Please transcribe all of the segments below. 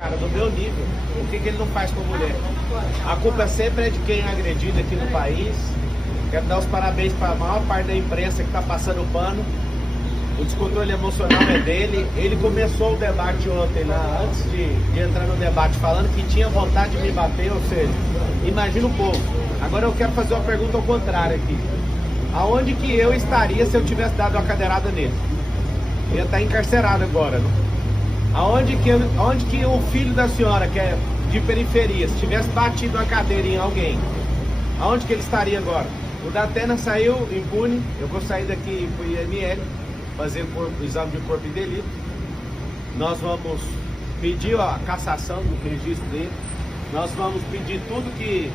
Cara, do meu nível, o que ele não faz com a mulher? A culpa sempre é de quem é agredido aqui no país. Quero dar os parabéns para a maior parte da imprensa que está passando o pano. O descontrole emocional é dele. Ele começou o debate ontem, lá, antes de entrar no debate, falando que tinha vontade de me bater, ou seja, imagina um pouco. Agora eu quero fazer uma pergunta ao contrário aqui. Aonde que eu estaria se eu tivesse dado uma cadeirada nele? Eu ia estar encarcerado agora, né? Aonde que o filho da senhora, que é de periferia, se tivesse batido uma cadeira em alguém, aonde que ele estaria agora? O Datena saiu impune, eu vou sair daqui para o IML, fazer o exame de corpo de delito. Nós vamos pedir a cassação do registro dele, nós vamos pedir tudo que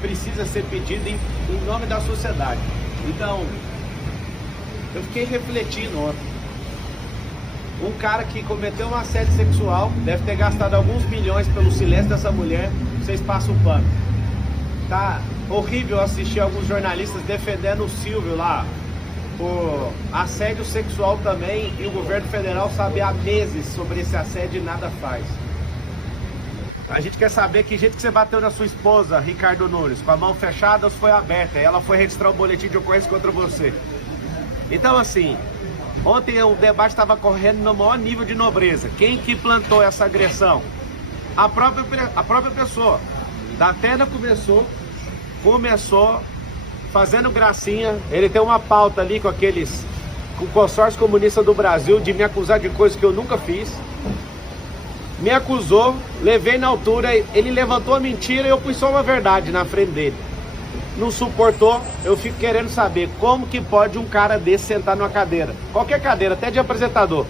precisa ser pedido em nome da sociedade. Então, eu fiquei refletindo ontem. Um cara que cometeu um assédio sexual, deve ter gastado alguns milhões pelo silêncio dessa mulher, vocês passam o pano. Tá horrível assistir alguns jornalistas defendendo o Silvio lá por assédio sexual também, e o governo federal sabe há meses sobre esse assédio e nada faz. A gente quer saber que jeito que você bateu na sua esposa, Ricardo Nunes, com a mão fechada ou se foi aberta, e ela foi registrar o boletim de ocorrência contra você. Então assim, ontem o debate estava correndo no maior nível de nobreza. Quem que plantou essa agressão? A própria pessoa. Datena começou fazendo gracinha. Ele tem uma pauta ali com o consórcio comunista do Brasil de me acusar de coisas que eu nunca fiz. Me acusou, levei na altura, ele levantou a mentira e eu pus só uma verdade na frente dele. Não suportou, eu fico querendo saber como que pode um cara desse sentar numa cadeira, qualquer cadeira, até de apresentador.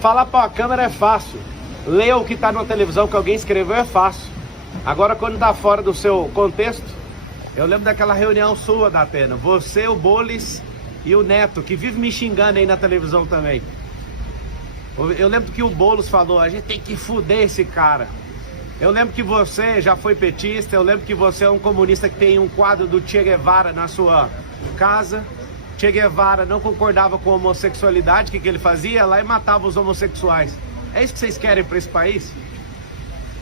Falar para a câmera é fácil, ler o que está na televisão que alguém escreveu é fácil. Agora quando está fora do seu contexto, eu lembro daquela reunião sua, Datena, você, o Bolis e o Neto, que vive me xingando aí na televisão também. Eu lembro que o Boulos falou, a gente tem que fuder esse cara. Eu lembro que você já foi petista, eu lembro que você é um comunista que tem um quadro do Che Guevara na sua casa. Che Guevara não concordava com a homossexualidade, o que ele fazia? Lá e matava os homossexuais. É isso que vocês querem para esse país?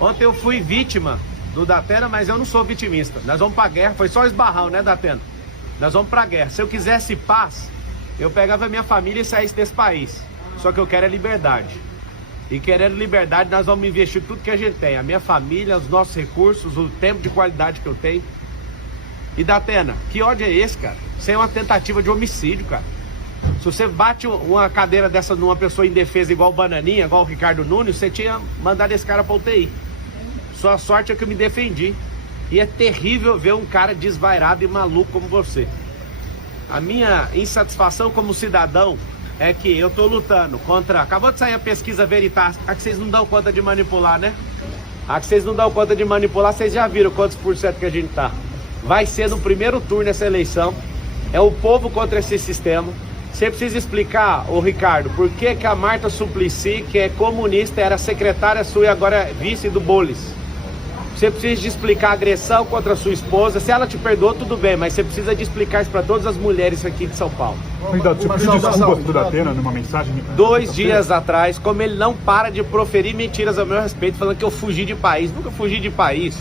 Ontem eu fui vítima do Datena, mas eu não sou vitimista. Nós vamos pra guerra, foi só esbarrão, né, Datena? Nós vamos pra guerra. Se eu quisesse paz, eu pegava a minha família e saísse desse país. Só que eu quero é liberdade. E querendo liberdade, nós vamos investir tudo que a gente tem. A minha família, os nossos recursos, o tempo de qualidade que eu tenho. E Datena, que ódio é esse, cara? Isso é uma tentativa de homicídio, cara. Se você bate uma cadeira dessa numa pessoa indefesa igual o Bananinha, igual o Ricardo Nunes, você tinha mandado esse cara pra UTI. Sua sorte é que eu me defendi. E é terrível ver um cara desvairado e maluco como você. A minha insatisfação como cidadão é que eu tô lutando contra... Acabou de sair a pesquisa Veritas, a que vocês não dão conta de manipular, né? A que vocês não dão conta de manipular, vocês já viram quantos por cento que a gente tá. Vai ser no primeiro turno essa eleição. É o povo contra esse sistema. Você precisa explicar, ô Ricardo, por que que a Marta Suplicy, que é comunista, era secretária sua e agora é vice do Bolis. Você precisa de explicar a agressão contra a sua esposa. Se ela te perdoou, tudo bem, mas você precisa de explicar isso para todas as mulheres aqui de São Paulo. Você pediu desculpas pro Datena numa mensagem? 2 dias atrás, como ele não para de proferir mentiras ao meu respeito, falando que eu fugi de país. Nunca fugi de país.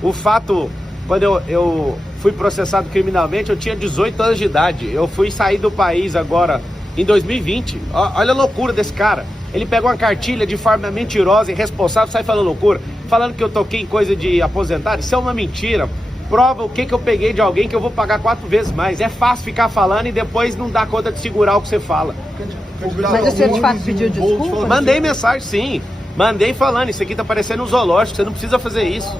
O fato, quando eu fui processado criminalmente, eu tinha 18 anos de idade. Eu fui sair do país agora em 2020. Olha a loucura desse cara. Ele pega uma cartilha de forma mentirosa e irresponsável, sai falando loucura, falando que eu toquei em coisa de aposentado. Isso é uma mentira. Prova o que eu peguei de alguém que eu vou pagar 4 vezes mais. É fácil ficar falando e depois não dar conta de segurar o que você fala. Mas o senhor de fato pediu desculpa? Mandei mensagem, sim. Mandei falando, isso aqui tá parecendo um zoológico, você não precisa fazer isso.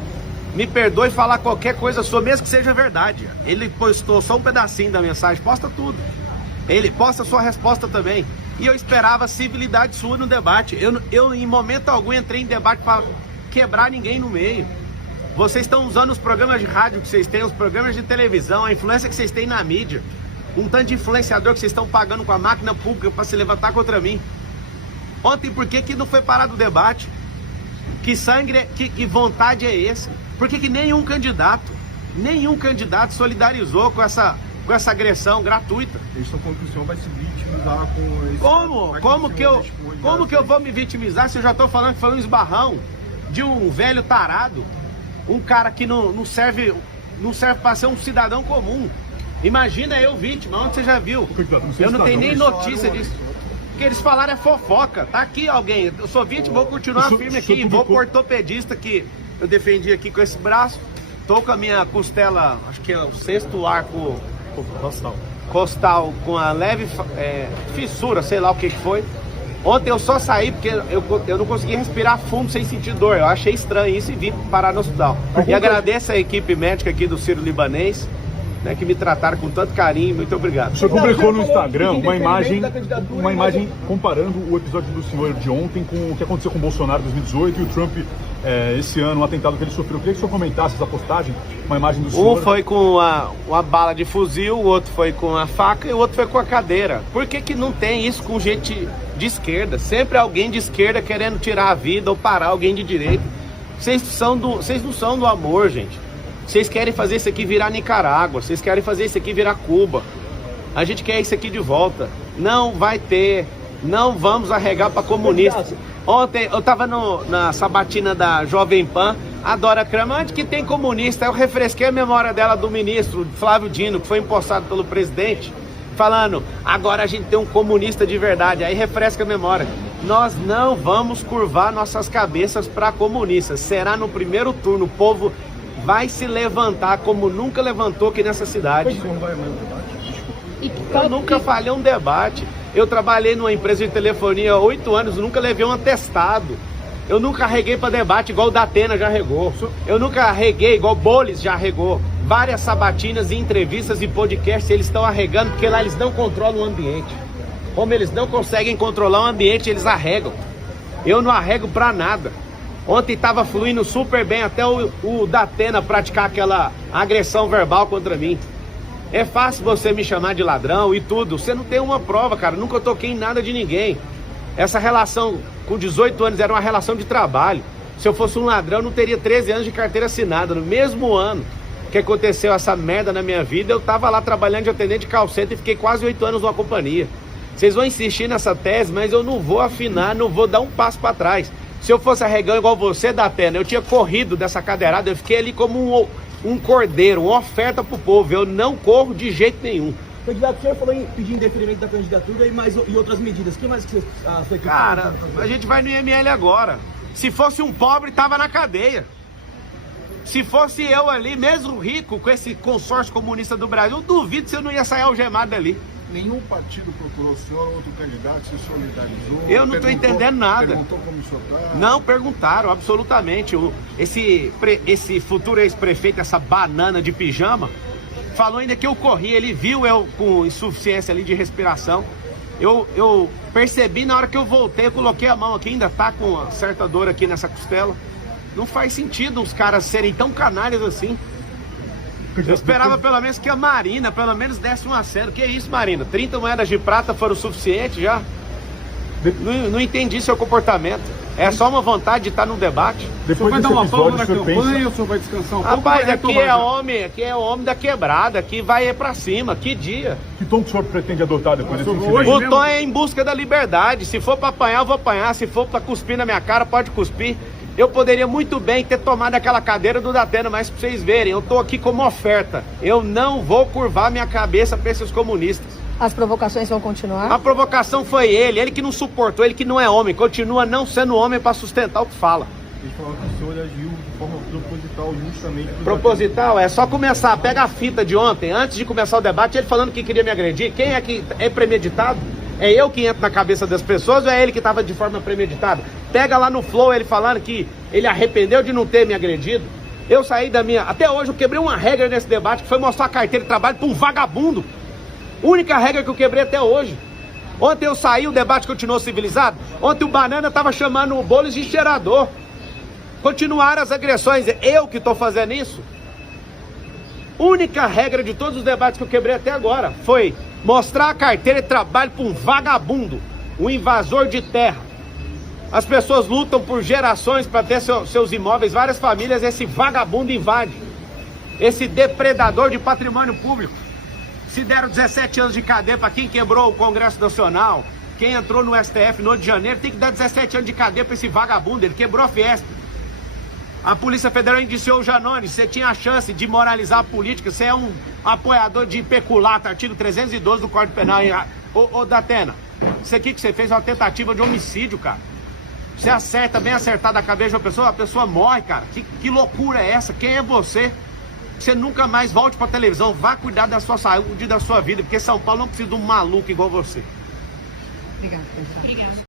Me perdoe falar qualquer coisa sua, mesmo que seja verdade. Ele postou só um pedacinho da mensagem, posta tudo. Ele posta sua resposta também. E eu esperava civilidade sua no debate. Eu em momento algum entrei em debate para quebrar ninguém no meio. Vocês estão usando os programas de rádio que vocês têm, os programas de televisão, a influência que vocês têm na mídia. Um tanto de influenciador que vocês estão pagando com a máquina pública para se levantar contra mim. Ontem, por que não foi parado o debate? Que sangue, que vontade é esse? Por que nenhum candidato solidarizou com essa com essa agressão gratuita. Eles estão falando que o senhor vai se vitimizar com esse... Como que eu vou me vitimizar se eu já estou falando que foi um esbarrão de um velho tarado, um cara que não serve para ser um cidadão comum. Imagina eu vítima, onde você já viu? Eu não tenho nem notícia disso. O que eles falaram é fofoca. Tá aqui alguém, eu sou vítima, vou continuar firme aqui, vou pro ortopedista que eu defendi aqui com esse braço. Tô com a minha costela, acho que é o 6º arco costal com a leve fissura, sei lá o que foi. Ontem eu só saí porque eu não consegui respirar fundo sem sentir dor. Eu achei estranho isso e vim parar no hospital. E agradeço a equipe médica aqui do Sírio-Libanês, né, que me trataram com tanto carinho. Muito obrigado. O senhor publicou no Instagram uma imagem comparando o episódio do senhor de ontem com o que aconteceu com o Bolsonaro em 2018 e o Trump esse ano, um atentado que ele sofreu. Eu queria que o senhor comentasse essa postagem, uma imagem do senhor. Um foi com uma bala de fuzil, o outro foi com a faca e o outro foi com a cadeira. Por que não tem isso com gente de esquerda? Sempre alguém de esquerda querendo tirar a vida ou parar alguém de direita. Vocês não são do amor, gente. Vocês querem fazer isso aqui virar Nicarágua, vocês querem fazer isso aqui virar Cuba. A gente quer isso aqui de volta. Não vai ter, não vamos arregar para comunista. Ontem eu tava na sabatina da Jovem Pan, a Dora Kramer, onde que tem comunista? Eu refresquei a memória dela do ministro Flávio Dino, que foi empossado pelo presidente, falando, agora a gente tem um comunista de verdade. Aí refresca a memória. Nós não vamos curvar nossas cabeças para comunistas. Será no primeiro turno, o povo vai se levantar como nunca levantou aqui nessa cidade. Eu nunca falhei um debate. Eu trabalhei numa empresa de telefonia há 8 anos, nunca levei um atestado. Eu nunca reguei para debate igual o Datena já regou. Eu nunca reguei igual o Bolis já regou. Várias sabatinas e entrevistas e podcasts eles estão arregando porque lá eles não controlam o ambiente. Como eles não conseguem controlar o ambiente, eles arregam. Eu não arrego para nada. Ontem estava fluindo super bem até o Datena praticar aquela agressão verbal contra mim. É fácil você me chamar de ladrão e tudo. Você não tem uma prova, cara. Nunca toquei em nada de ninguém. Essa relação com 18 anos era uma relação de trabalho. Se eu fosse um ladrão, eu não teria 13 anos de carteira assinada. No mesmo ano que aconteceu essa merda na minha vida, eu tava lá trabalhando de atendente de call center e fiquei quase 8 anos numa companhia. Vocês vão insistir nessa tese, mas eu não vou afinar, não vou dar um passo para trás. Se eu fosse arregão igual você, Datena, eu tinha corrido dessa cadeirada, eu fiquei ali como um cordeiro, uma oferta pro povo. Eu não corro de jeito nenhum. Candidato, o senhor falou em pedir indeferimento da candidatura e outras medidas. O que mais que você foi? Cara, a gente vai no IML agora. Se fosse um pobre, tava na cadeia. Se fosse eu ali, mesmo rico, com esse consórcio comunista do Brasil, eu duvido se eu não ia sair algemado ali. Nenhum partido procurou o senhor, outro candidato se solidarizou? Eu não estou entendendo nada. Perguntou como o senhor tá? Não perguntaram, absolutamente. Esse futuro ex-prefeito, essa banana de pijama, falou ainda que eu corri, ele viu eu com insuficiência ali de respiração. Eu percebi na hora que eu voltei, eu coloquei a mão aqui, ainda tá com uma certa dor aqui nessa costela. Não faz sentido os caras serem tão canalhas assim. Eu esperava pelo menos que a Marina, pelo menos desse um aceno. Que isso, Marina? 30 moedas de prata foram o suficiente já? Não entendi seu comportamento. É só uma vontade de estar num debate. Depois vai dar uma pausa na campanha, o senhor vai descansar um pouco? Rapaz, aqui é homem da quebrada, aqui vai pra cima, que dia. Que tom que o senhor pretende adotar depois desse incidente? O tom é em busca da liberdade. Se for pra apanhar, eu vou apanhar. Se for pra cuspir na minha cara, pode cuspir. Eu poderia muito bem ter tomado aquela cadeira do Datena, mas pra vocês verem, eu tô aqui como oferta. Eu não vou curvar minha cabeça pra esses comunistas. As provocações vão continuar? A provocação foi ele que não suportou, ele que não é homem, continua não sendo homem pra sustentar o que fala. Ele falou que o senhor agiu de forma proposital justamente... Proposital? É só começar, pega a fita de ontem, antes de começar o debate, ele falando que queria me agredir. Quem é que é premeditado? É eu que entro na cabeça das pessoas ou é ele que estava de forma premeditada? Pega lá no Flow ele falando que ele arrependeu de não ter me agredido. Eu saí da minha... Até hoje eu quebrei uma regra nesse debate, que foi mostrar a carteira de trabalho para um vagabundo. Única regra que eu quebrei até hoje. Ontem eu saí, o debate continuou civilizado. Ontem o Banana estava chamando o Bolis de cheirador. Continuaram as agressões. Eu que estou fazendo isso? Única regra de todos os debates que eu quebrei até agora foi mostrar a carteira de trabalho para um vagabundo, um invasor de terra. As pessoas lutam por gerações para ter seus imóveis, várias famílias, esse vagabundo invade. Esse depredador de patrimônio público. Se deram 17 anos de cadeia para quem quebrou o Congresso Nacional, quem entrou no STF no 8 de janeiro, tem que dar 17 anos de cadeia para esse vagabundo, ele quebrou a Fiesp. A Polícia Federal indiciou o Janones, você tinha a chance de moralizar a política, você é um apoiador de peculato, artigo 312 do Código Penal. Ô Datena, isso aqui que você fez é uma tentativa de homicídio, cara. Você acerta, bem acertado a cabeça de uma pessoa, a pessoa morre, cara. Que loucura é essa? Quem é você? Você nunca mais volte pra televisão, vá cuidar da sua saúde e da sua vida, porque São Paulo não precisa de um maluco igual você. Obrigada.